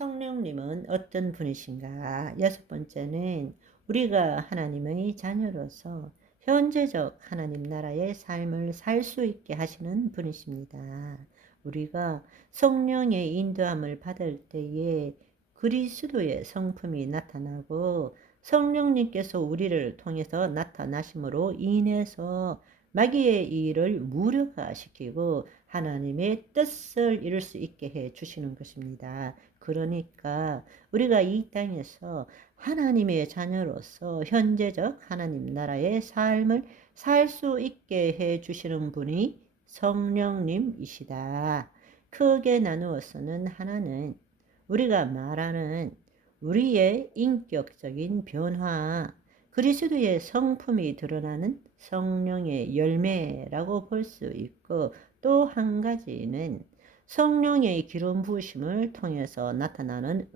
성령님은 어떤 분이신가? 여섯 번째는 우리가 하나님의 자녀로서 현재적 하나님 나라의 삶을 살 수 있게 하시는 분이십니다. 우리가 성령의 인도함을 받을 때에 그리스도의 성품이 나타나고 성령님께서 우리를 통해서 나타나심으로 인해서 마귀의 일을 무력화시키고 하나님의 뜻을 이룰 수 있게 해 주시는 것입니다. 그러니까 우리가 이 땅에서 하나님의 자녀로서 현재적 하나님 나라의 삶을 살 수 있게 해 주시는 분이 성령님이시다. 크게 나누어서는 하나는 우리가 말하는 우리의 인격적인 변화, 그리스도의 성품이 드러나는 성령의 열매라고 볼 수 있고, 또 한 가지는 성령의 기름 부으심을 통해서 나타나는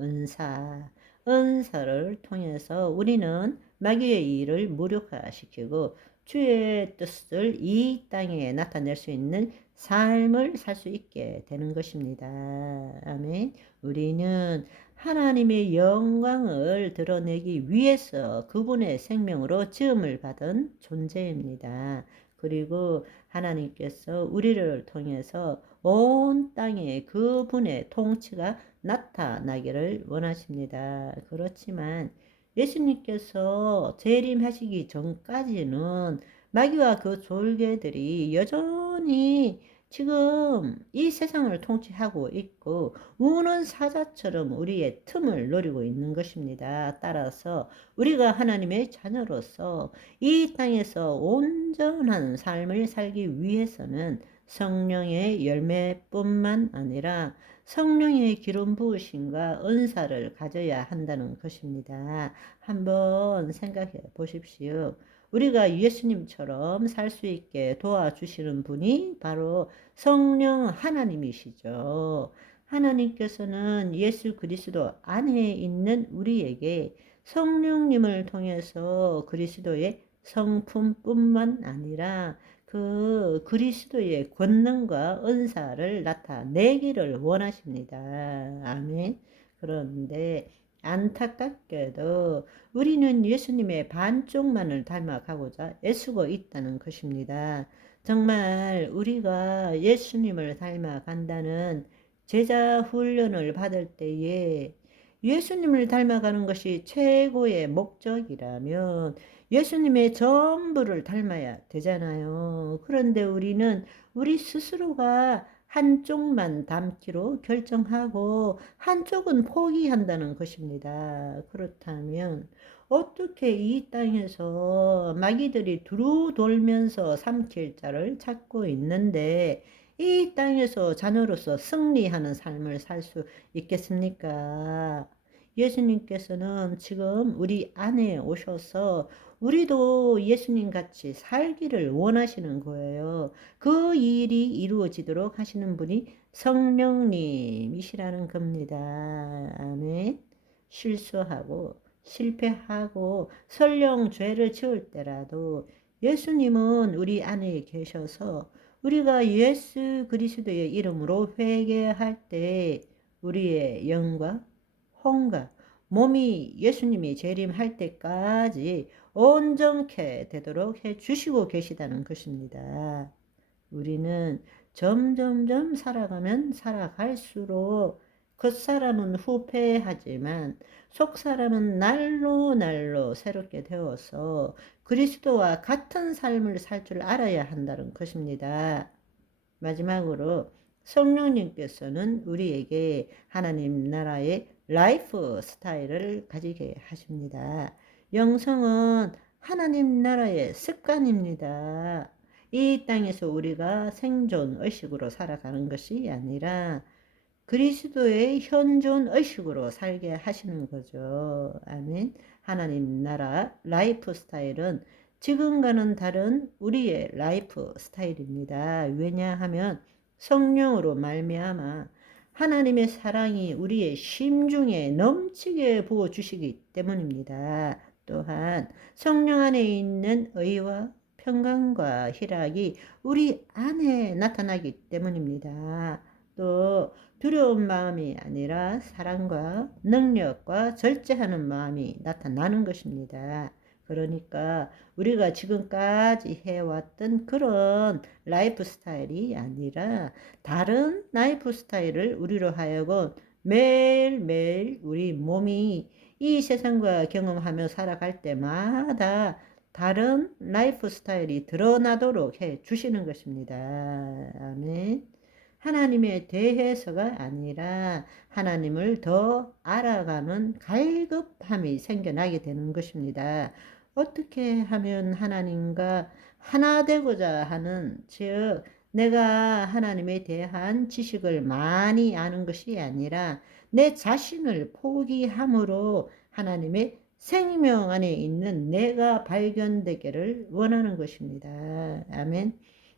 은사를 통해서 우리는 마귀의 일을 무력화시키고 주의 뜻을 이 땅에 나타낼 수 있는 삶을 살 수 있게 되는 것입니다. 아멘. 우리는 하나님의 영광을 드러내기 위해서 그분의 생명으로 지음을 받은 존재입니다. 그리고 하나님께서 우리를 통해서 온 땅에 그분의 통치가 나타나기를 원하십니다. 그렇지만 예수님께서 재림하시기 전까지는 마귀와 그 졸개들이 여전히 지금 이 세상을 통치하고 있고 우는 사자처럼 우리의 틈을 노리고 있는 것입니다. 따라서 우리가 하나님의 자녀로서 이 땅에서 온전한 삶을 살기 위해서는 성령의 열매뿐만 아니라 성령의 기름 부으심과 은사를 가져야 한다는 것입니다. 한번 생각해 보십시오. 우리가 예수님처럼 살 수 있게 도와주시는 분이 바로 성령 하나님이시죠. 하나님께서는 예수 그리스도 안에 있는 우리에게 성령님을 통해서 그리스도의 성품뿐만 아니라 그 그리스도의 권능과 은사를 나타내기를 원하십니다. 아멘. 그런데 안타깝게도 우리는 예수님의 반쪽만을 닮아가고자 애쓰고 있다는 것입니다. 정말 우리가 예수님을 닮아간다는 제자 훈련을 받을 때에 예수님을 닮아가는 것이 최고의 목적이라면 예수님의 전부를 닮아야 되잖아요. 그런데 우리는 우리 스스로가 한쪽만 닮기로 결정하고 한쪽은 포기한다는 것입니다. 그렇다면 어떻게 이 땅에서 마귀들이 두루 돌면서 삼킬 자를 찾고 있는데 이 땅에서 자녀로서 승리하는 삶을 살 수 있겠습니까? 예수님께서는 지금 우리 안에 오셔서 우리도 예수님 같이 살기를 원하시는 거예요. 그 일이 이루어지도록 하시는 분이 성령님이시라는 겁니다. 아멘. 실수하고 실패하고 설령 죄를 지을 때라도 예수님은 우리 안에 계셔서 우리가 예수 그리스도의 이름으로 회개할 때 우리의 영과 혼과 몸이 예수님이 재림할 때까지 온전케 되도록 해 주시고 계시다는 것입니다. 우리는 점점점 살아가면 살아갈수록 겉사람은 후패하지만 속사람은 날로 날로 새롭게 되어서 그리스도와 같은 삶을 살 줄 알아야 한다는 것입니다. 마지막으로 성령님께서는 우리에게 하나님 나라의 라이프 스타일을 가지게 하십니다. 영성은 하나님 나라의 습관입니다. 이 땅에서 우리가 생존 의식으로 살아가는 것이 아니라 그리스도의 현존 의식으로 살게 하시는 거죠. 아멘. 하나님 나라 라이프 스타일은 지금과는 다른 우리의 라이프 스타일입니다. 왜냐하면 성령으로 말미암아 하나님의 사랑이 우리의 심중에 넘치게 부어 주시기 때문입니다. 또한 성령 안에 있는 의와 평강과 희락이 우리 안에 나타나기 때문입니다. 또 두려운 마음이 아니라 사랑과 능력과 절제하는 마음이 나타나는 것입니다. 그러니까 우리가 지금까지 해왔던 그런 라이프 스타일이 아니라 다른 라이프 스타일을 우리로 하여금 매일매일 우리 몸이 이 세상과 경험하며 살아갈 때마다 다른 라이프 스타일이 드러나도록 해 주시는 것입니다. 아멘. 하나님에 대해서가 아니라 하나님을 더 알아가는 갈급함이 생겨나게 되는 것입니다. 어떻게 하면 하나님과 하나 되고자 하는, 즉 내가 하나님에 대한 지식을 많이 아는 것이 아니라 내 자신을 포기함으로 하나님의 생명 안에 있는 내가 발견되기를 원하는 것입니다. 아멘.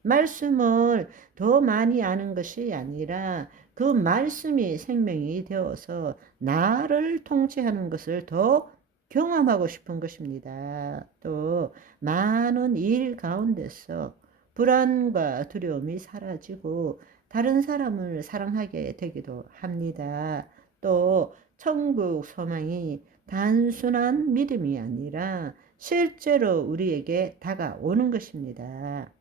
말씀을 더 많이 아는 것이 아니라 그 말씀이 생명이 되어서 나를 통치하는 것을 더 경험하고 싶은 것입니다. 또 많은 일 가운데서 불안과 두려움이 사라지고 다른 사람을 사랑하게 되기도 합니다. 또 천국 소망이 단순한 믿음이 아니라 실제로 우리에게 다가오는 것입니다.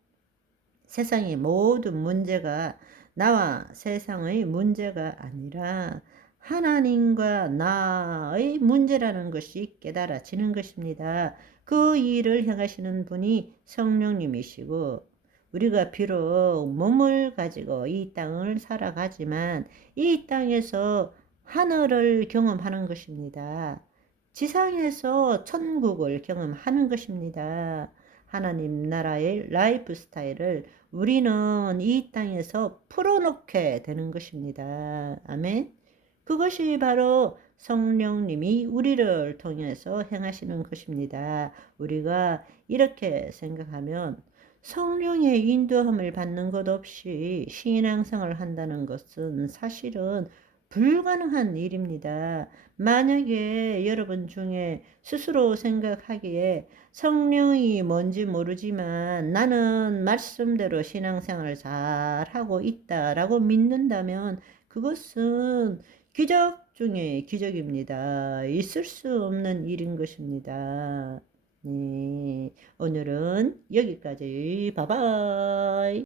세상의 모든 문제가 나와 세상의 문제가 아니라 하나님과 나의 문제라는 것이 깨달아지는 것입니다. 그 일을 행하시는 분이 성령님이시고, 우리가 비록 몸을 가지고 이 땅을 살아가지만 이 땅에서 하늘을 경험하는 것입니다. 지상에서 천국을 경험하는 것입니다. 하나님 나라의 라이프 스타일을 우리는 이 땅에서 풀어놓게 되는 것입니다. 아멘. 그것이 바로 성령님이 우리를 통해서 행하시는 것입니다. 우리가 이렇게 생각하면 성령의 인도함을 받는 것 없이 신앙생활을 한다는 것은 사실은 불가능한 일입니다. 만약에 여러분 중에 스스로 생각하기에 성령이 뭔지 모르지만 나는 말씀대로 신앙생활을 잘하고 있다라고 믿는다면 그것은 기적 중에 기적입니다. 있을 수 없는 일인 것입니다. 네, 오늘은 여기까지. 바이바이.